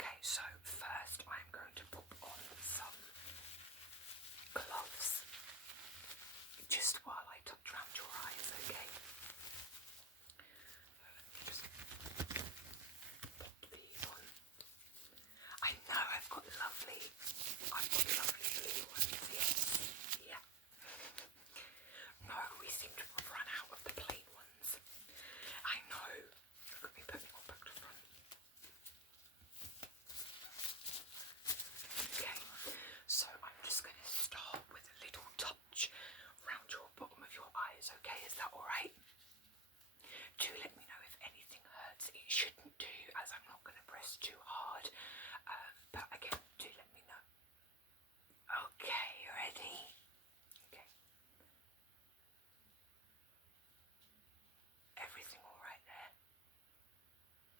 Okay, so first I'm going to put on some gloves just while I touch around your eyes, okay? Let me just pop these on. I know I've got lovely blue ones, yes. Yeah. No, we seem to have run out of the plain ones. I know. Look at me putting it all back to front. Okay, so I'm just going to start with a little touch around your bottom of your eyes, okay? Is that alright? Do let me know if anything hurts. It shouldn't do, as I'm not going to press too hard. But again, do let me know. Okay, you ready? Okay. Everything alright there?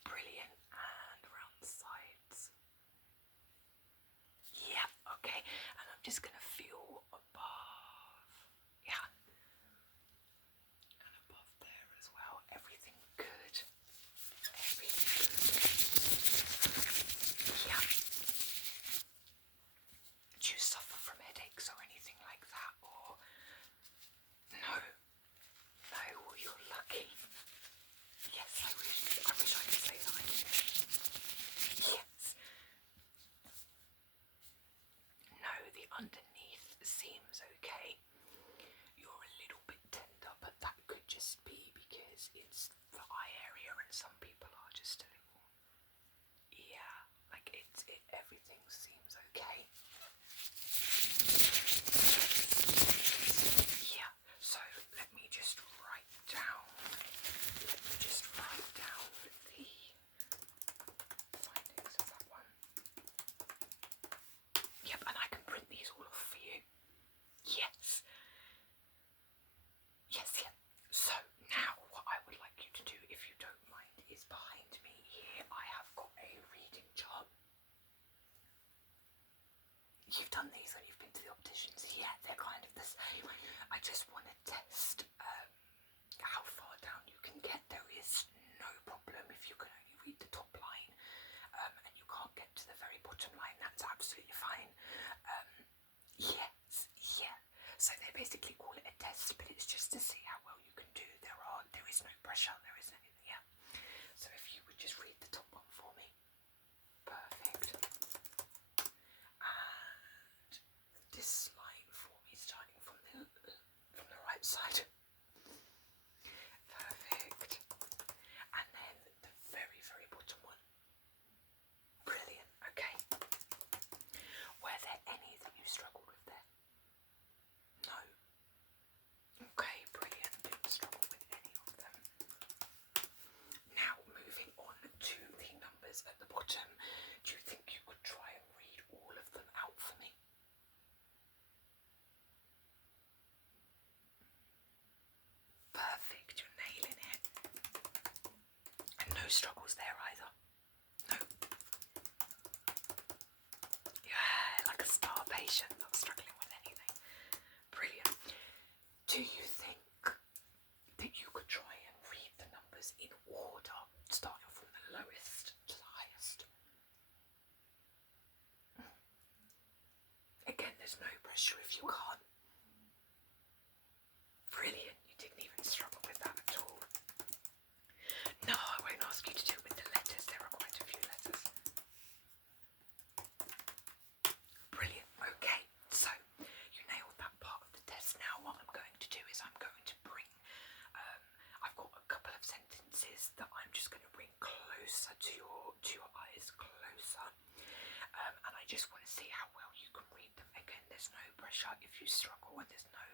Brilliant. And around the sides. Yeah, okay. And I'm just going to feel above. Yeah. And above there as well. Everything good. Everything good. Yeah. Do you suffer from headaches or anything like that? Or no? No, well, you're lucky. Yes, I wish I could say that I did. Yes. No, the underneath seems okay. You're a little bit tender, but that could just be because it's the eye area and some people are just a little, yeah, like everything seems okay. Yeah, so let me just write down the findings of that one. Yep, and I can print these all off for you. Yes. Yes, yeah. So now what I would like you to do, if you don't mind, is behind me here I have got a reading chart. You've done these when you've been to the opticians. Yeah, they're kind of the same. I just want to test how far down you can get. There is no problem if you can only read the top line and you can't get to the very bottom line. That's absolutely fine. Yes, yeah. So they basically call it a test, but it's just to see how well you can do. There is no pressure. There isn't anything. Yeah. So if you would just read the top one for me. Perfect. And this line for me, starting from the right side. Perfect. And then the very, very bottom one. Brilliant. Okay. Were there any that you struggled with there? No. Okay, brilliant. Didn't struggle with any of them. Now, moving on to the numbers at the bottom, do you think you could try and read all of them out for me? Perfect, you're nailing it. And no struggles there either? No? Yeah, like a star patient, not struggling with anything. Brilliant. Do you think that you could try and read the numbers in order, starting from the lowest to the highest? Again, there's no pressure if you can't. Brilliant, you didn't even struggle with that at all. No, I won't ask you to do it with the letters, there are quite a few letters. Brilliant, okay, so you nailed that part of the test. Now what I'm going to do is I'm going to bring, I've got a couple of sentences that I'm just going to bring closer to your eyes, closer. And I just want to see how well you can read them. Again, there's no pressure if you struggle, and there's no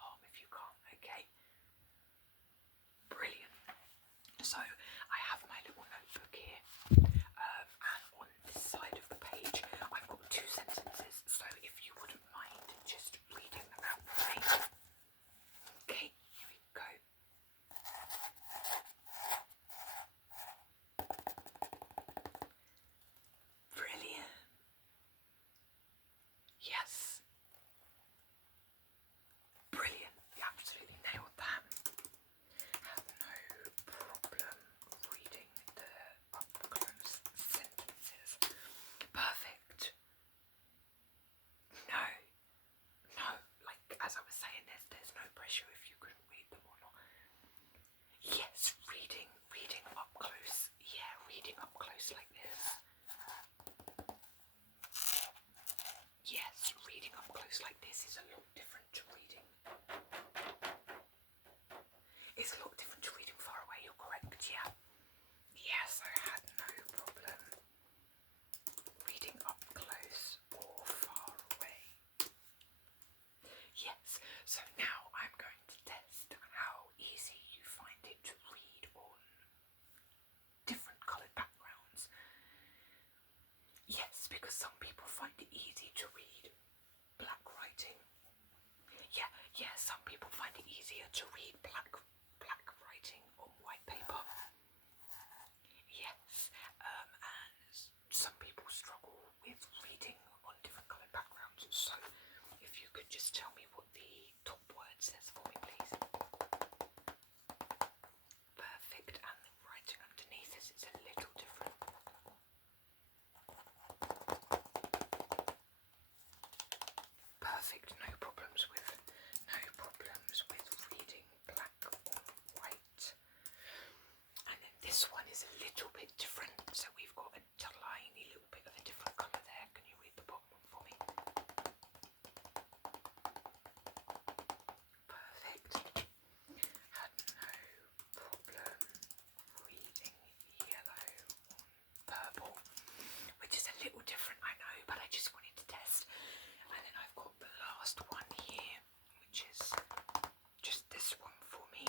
harm if you can't, okay? Brilliant. So I have my little notebook here, and on this side of the page I've got two sentences, so if you wouldn't mind just reading them out for me. Okay, here we go. Brilliant. Yes. Brilliant. You absolutely nailed that. Have no problem because some people find it easy to read black writing. Yeah, some people find it easier to read black writing on white paper. Yes, and some people struggle with reading on different coloured backgrounds. So, if you could just tell me what the top word says for me, please. Perfect, and the writing underneath is a little different. Perfect, no problems with reading black on white. And then this one is a little bit different, so we've got a tiny little bit of a different colour there. Can you read the bottom one for me? Perfect. Had no problem reading yellow on purple, which is a little different, I know, but I just wanted to test. And then I've got the last one here, which is just this one for me.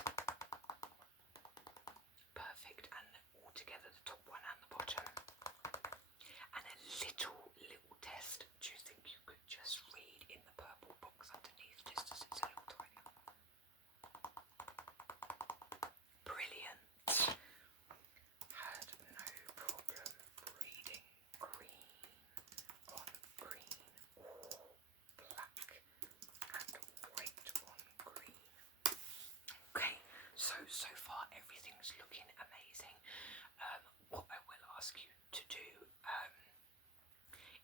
Perfect, and all together, the top one and the bottom. And a little test. Do you think you could just read in the purple box underneath, just as it's a little tiny? Brilliant. Had no problem reading green on green or black and white on green. Okay, so far everything's looking amazing. What I will ask you to do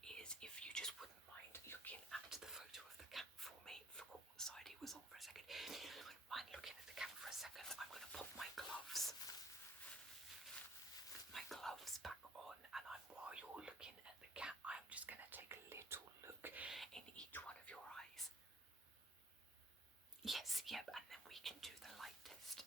is, if you just wouldn't mind looking at the photo of the cat for me. Forgot what side he was on for a second. If you wouldn't mind looking at the cat for a second, I'm going to pop my gloves back on, and while you're looking at the cat, I'm just going to take a little look in each one of your eyes. Yes, yep, and then we can do the light test.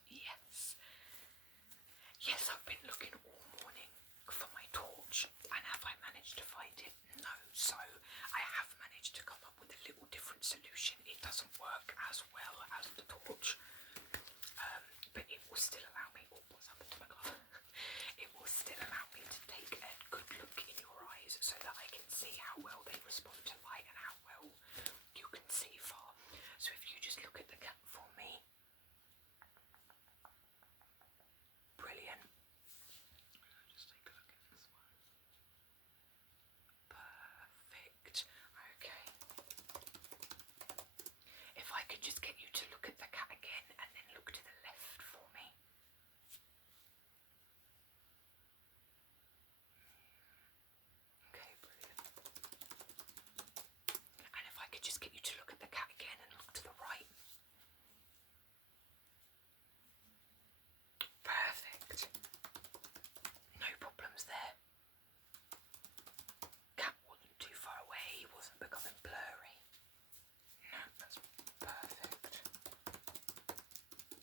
Yes, I've been looking all morning for my torch, and have I managed to find it? No, so I have managed to come up with a little different solution. It doesn't work as well as the torch, but it will still allow me, what's happened to my glove? It will still allow me to take a good look in your eyes so that I can see how well they respond to light and how well you can see far. So if you just look at the cat for me. Brilliant. Just take a look at this one. Perfect. Okay. If I could just get you to look at the cat again and then look to the left for me. Okay, brilliant. And if I could just get you to look at the cat again and look to the right. Perfect. No problems there. Cat wasn't too far away, he wasn't becoming blurry. No, that's perfect.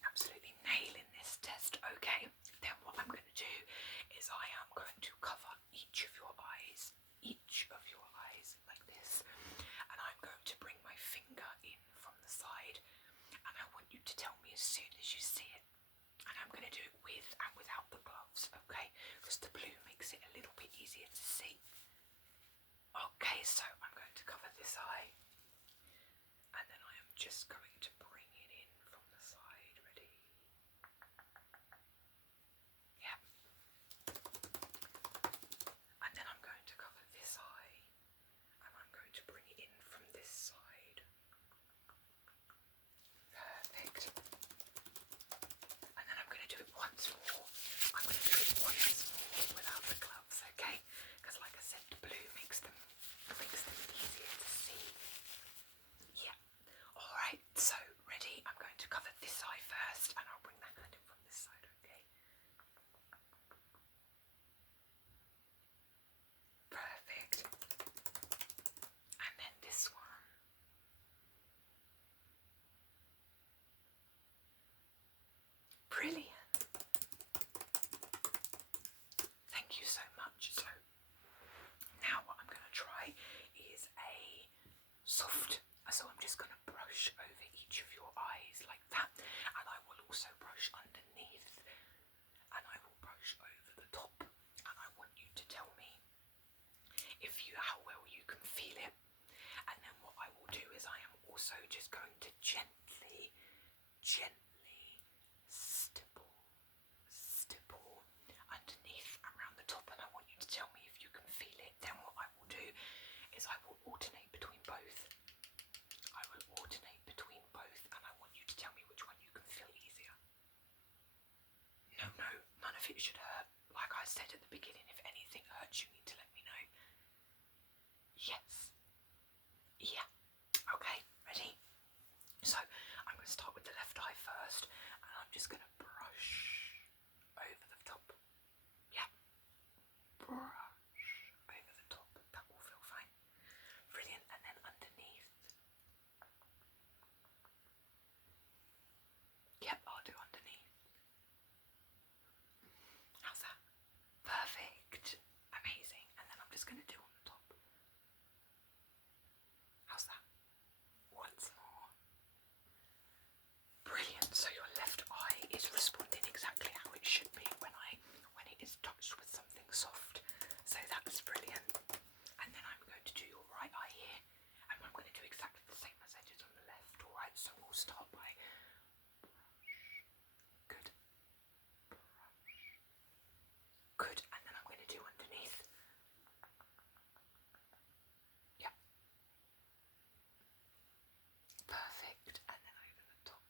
Absolutely nailing this test. Okay, then what I'm going to do is I am going to cover each of your eyes like this, and I'm going to bring my finger in from the side, and I want you to tell me as soon as you see it. And I'm going to do it with and without the gloves, okay? Because the blue makes it a little bit easier to see. Okay, so I'm going to cover this eye, and then I am just going to bring it in from the side. Ready? Yeah. And then I'm going to cover this eye, and I'm going to bring it in from this side. Perfect. And then I'm going to do it once more. I'm going to do it once more without the gloves, okay? Because like I said, the blue makes them easier to see. Yeah. Alright, so how well you can feel it. And then what I will do is I am also just going to gently stipple underneath around the top, and I want you to tell me if you can feel it. Then what I will do is I will alternate between both. And I want you to tell me which one you can feel easier. No, none of it should hurt. Like I said at the beginning, if anything hurts, you need to let me know. Yes. Yeah. Okay, ready? So, I'm going to start with the left eye first, and I'm just going to brush over the top. Yeah. Brush over the top. That will feel fine. Brilliant. And then underneath. Yep, I'll do underneath. How's that? Perfect. Amazing. And then I'm just going to do on the top. How's that? Once more. Brilliant. So your left eye is responding exactly how it should be when it is touched with something soft. So that's brilliant. And then I'm going to do your right eye here, and I'm going to do exactly the same as I did on the left. Alright, so we'll start by good. Good, and then I'm going to do underneath. Yep. Perfect, and then over the top.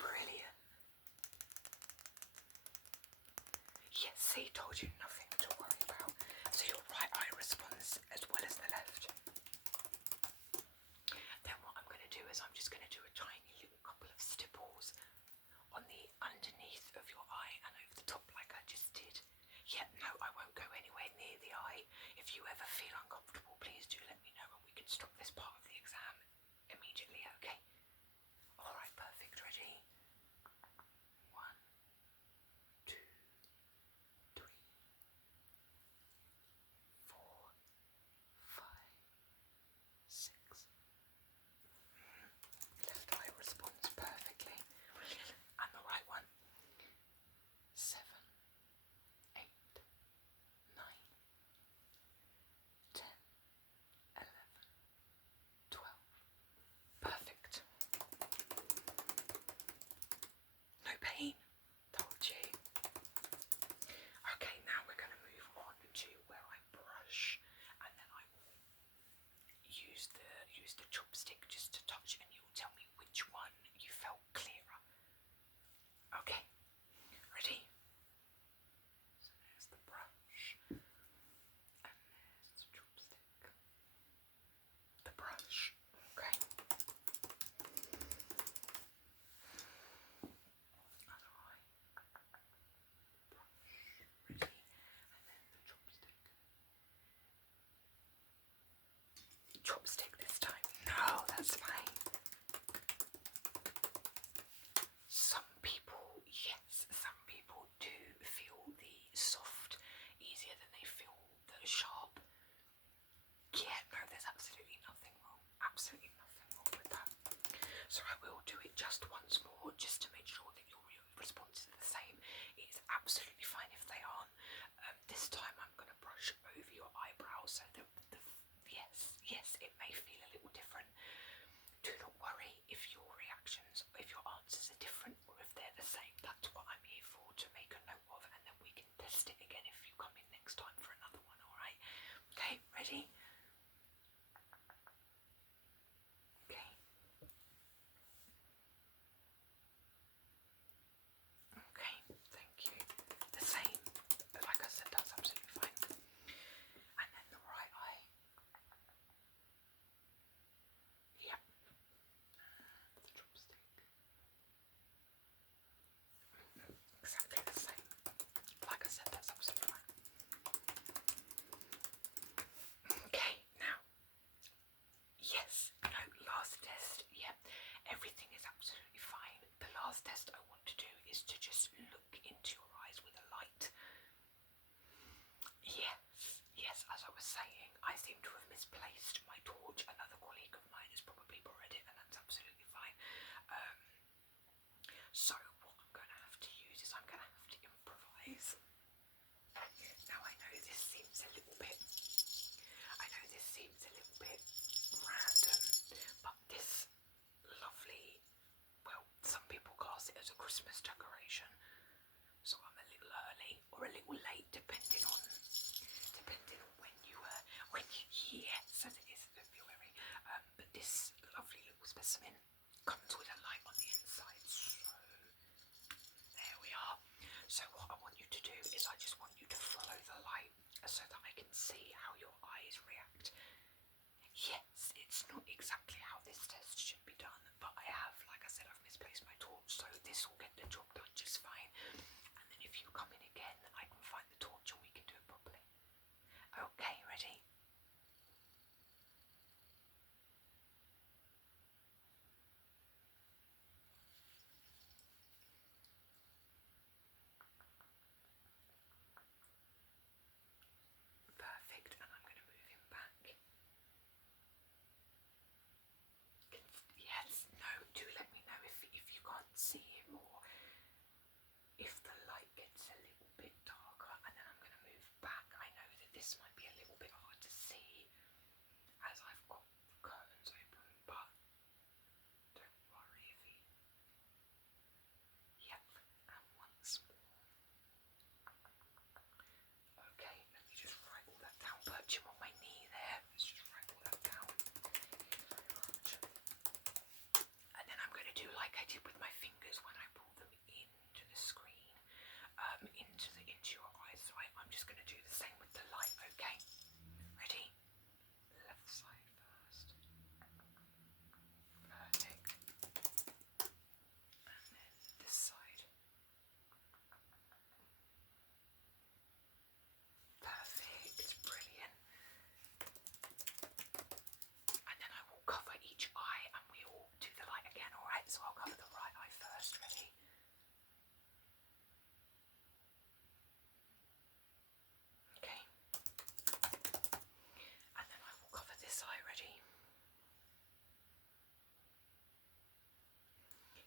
Brilliant. Yes, see, told you, nothing to worry about. So your right eye responds as well as the left. Then what I'm going to do is I'm just going to do a tiny little couple of stipples on the underneath of your eye and over the top like I just did. Yeah, no, I won't go anywhere near the eye. If you ever feel uncomfortable, please do let me know and we can stop this part of the exam immediately, okay? Alright, perfect, ready? 1, 2, 3, 4, 5, 6. Left eye responds perfectly. And the right one. 7, 8, 9, 10, 11, 12. Perfect. No pain. Told you. Okay, now we're going to move on to where I brush, and then I will use the chopstick just to touch, and you'll tell me which one you felt clearer. Okay, ready? So there's the brush, and there's the chopstick. The brush, okay. Other eye. Brush, ready? And then the chopstick. Chopstick this time. No, that's fine. Some people, yes, some people do feel the soft easier than they feel the sharp. Yeah, no, there's absolutely nothing wrong. Absolutely nothing wrong with that. So I will do it just once more, just to make sure that your responses are the same. It's absolutely fine if they aren't. This time I'm going to brush over your eyebrows so that yes, it may feel a little different. Do not worry if your answers are different or if they're the same. That's what I'm here for, to make a note of, and then we can test it again if you come in next time for another one, alright? Okay, ready? Okay. Christmas decoration. So I'm a little early or a little late, depending on when you yes, as it is February. But this lovely little specimen comes with a light on the inside. So there we are. So what I want you to do is I just want you to follow the light so that I can see how your eyes react. Yes, it's not exactly how this test should be done, but I have, like I said, I've misplaced my torch, so this will get the job done just fine. And then if you come in again, I can find the torch and we can do it properly. Okay, ready? Perfect, and I'm going to move him back. Yes, no, do let me know if you can't see him or if the light gets a little bit darker, and then I'm going to move back. I know that this might be a little bit hard to see as I've got curtains open, but don't worry if he... Yep, and once more. Okay, let me just write all that down. Perch him on my knee there. Let's just write all that down. And then I'm going to do like I did with my fingers when I pull them into the screen, into your eyes. So I'm just going to do the same with the light. Okay, ready? Left side first. Perfect. And then this side. Perfect. Brilliant. And then I will cover each eye and we will do the light again. Alright, so I'll cover the right eye first. Ready? Okay. And then I will cover this eye. Ready?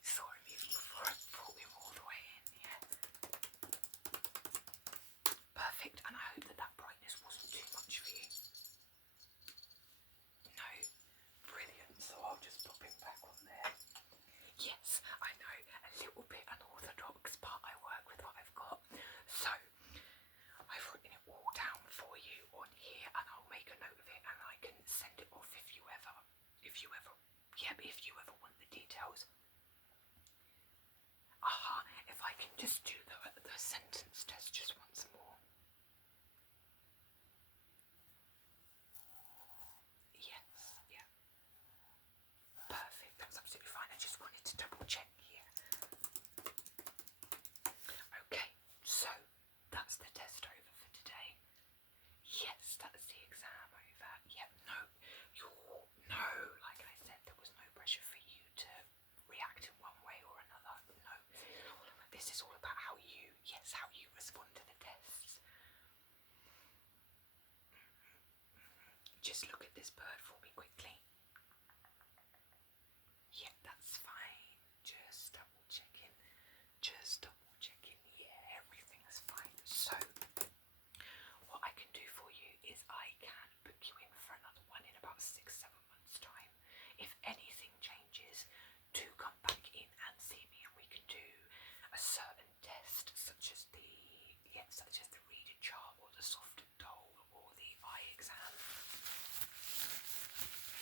Saw him even before I brought him all the way in, yeah. Perfect, and I hope that brightness wasn't too much for you. No, brilliant, so I'll just pop him back on there. Yes, I know, a little bit unorthodox, but I work with what I've got. So, I've written it all down for you on here, and I'll make a note of it, and I can send it off if you ever want the details. If I can just do the sentence test just once more. Yes, yeah. Perfect, that's absolutely fine. I just wanted to double check here. Okay, so that's the test over for today. Yes, that's the exam over. Yep, no, like I said, there was no pressure for you to react in one way or another. No, this is all about how you respond to the tests. Just look at this bird for me quickly. Yep, that's fine. Just double checking. Yeah, everything's fine. So, what I can do for you is I can book you in for another one in about 6-7 months' time. If anything changes, do come back in and see me, and we can do a certain test, such as the reading chart, or the soft and dull, or the eye exam.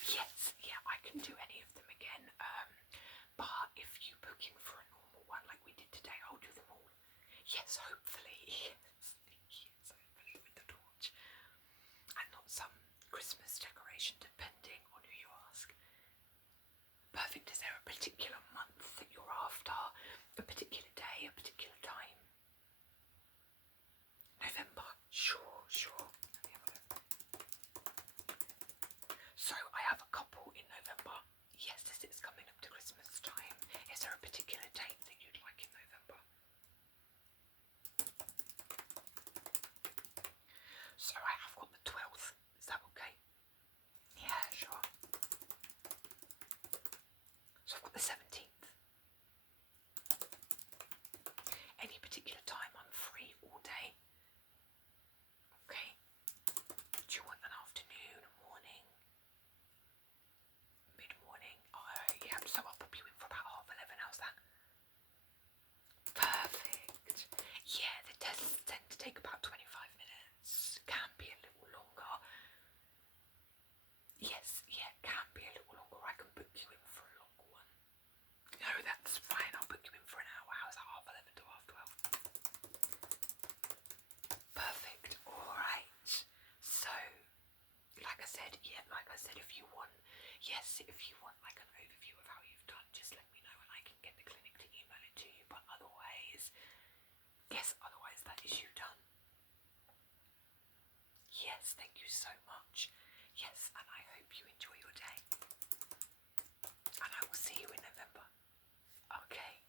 Yes, yeah, I can do any of them again. But if you book in for a normal one like we did today, I'll do them all. Yes, hopefully. Yes, hopefully with the torch. And not some Christmas decoration, depending on who you ask. Perfect. Is there a particular month that you're after? A particular day? A particular time? November? Sure. Let me have a look. So I have a couple in November. Yes, as it's coming up to Christmas time. Is there a particular date that you'd like in November? So I have got the 12th. Is that okay? Yeah, sure. So I've got the 17th. Any particular time? I'm free all day. Okay. Do you want an afternoon, a morning? Mid-morning? Yeah, so I'll pop you in for about 11:30. How's that? yes, if you want like an overview of how you've done, just let me know and I can get the clinic to email it to you. But otherwise, yes, otherwise that is you done. Yes, thank you so much. Yes, and I hope you enjoy your day. And I will see you in November. Okay.